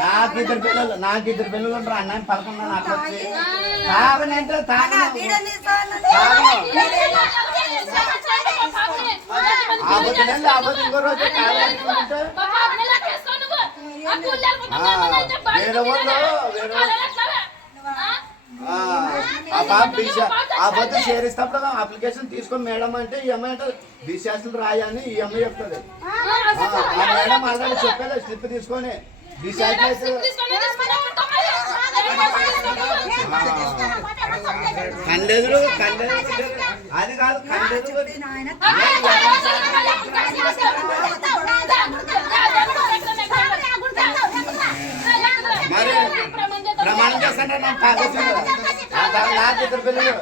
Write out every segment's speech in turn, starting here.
నాకు ఇద్దరు పిల్లలు నాకు ఇద్దరు పిల్లలు ఉంటారు అన్నని పలకుండా నాకు వచ్చి తాగనంటే తాగను వీడియో తీస్తానని ఆపద నెల ఆపద ఇంకో రోజు వేరే వాళ్ళు ఆ, బాబు బీసీ ఆ పొద్దు చేరిస్తప్పుడు అప్లికేషన్ తీసుకొని మేడం అంటే ఈ అమ్మాయి అంటే బీసీఎస్లు రాయని ఈ అమ్మాయి చెప్తుంది. చెప్పలేదు స్లిప్ తీసుకొని కండెదురు కండెదురు అది కాదు కండెదురు మరి ప్రమాణం చేస్తాను నేను తాగేసి నాకు ఇద్దరు పిల్లలు.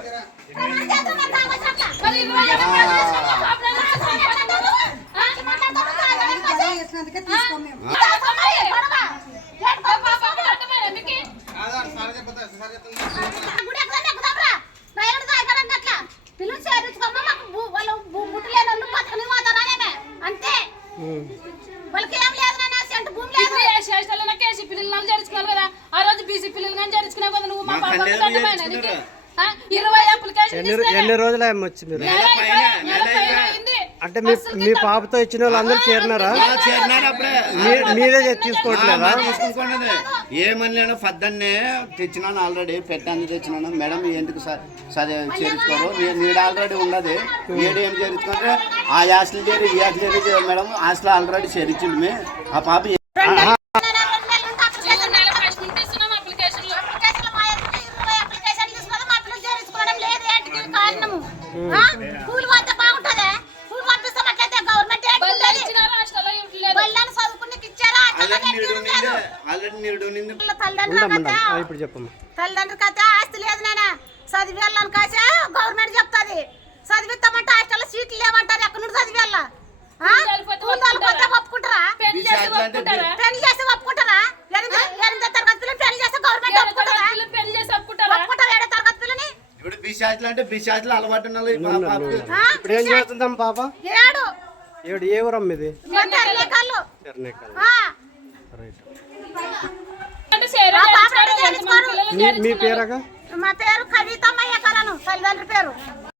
వాళ్ళకి ఏం లేదు నాన్న సెంటు భూమి లేదు. కేసీ పిల్లలు చేర్చుకున్నారు కదా. ఆ రోజు బీసీ పిల్లలు కానీ చేర్చుకున్నావు కదా నువ్వు మా పాప ఇరవై అప్లికేషన్ ఎన్ని రోజులు వచ్చి మీరు? నెల అంటే మీ మీ పాపతో ఇచ్చిన వాళ్ళు అందరూ చేరినారా? చేరినారు అప్పుడే. మీ- మీరే తీసుకోవట్లేదా తీసుకుంటున్నది ఏమని నేను పద్దన్నే తెచ్చినాను ఆల్రెడీ పెట్టాను తెచ్చినాను. మేడం ఎందుకు సార్ సరే చేర్చుకోరు నీ- నీడ ఆల్రెడీ ఉన్నది. నీడ ఏం చేర్చుకుంటే ఆ హాస్టల్ చేరి ఈ హాస్టల్ చేరి మేడం హాస్టల్ ఆల్రెడీ చేరించింది మే. ఆ పాప మా ఇంట్లో ఇప్పుడు చెప్పమ్మా. తల్లిదండ్రుల కథ ఆస్తి లేదు నాన్న. చదివి వెళ్ళాను కాసే గవర్నమెంట్ చెప్తాది. చదివిస్తామంటే హాస్టల్లో సీట్లు లేవంటారు. ఎక్కడి నుండి చదివి వెళ్ళా ఒప్పుకుంటారా? పెళ్ళి చేస్తే ఒప్పుకుంటారా? ఎనిమిది తరగతి పిల్లలు పెళ్ళి చేస్తే గవర్నమెంట్ ఒప్పుకుంటారా? పెళ్ళి చేసి ఒప్పుకుంటారా? ఒప్పుకుంటారా ఏడో తరగతి పిల్లని? ఇప్పుడు బిషాట్లు అంటే బిషాట్లు అలవాటు? ఇప్పుడు ఏం చేస్తుందాం పాప? ఏడు. ఏడు ఏ ఊరం ఇది? మీ? పేరగా పేరు కవితమ్మయ్య కలను తల్లిదండ్రి పేరు.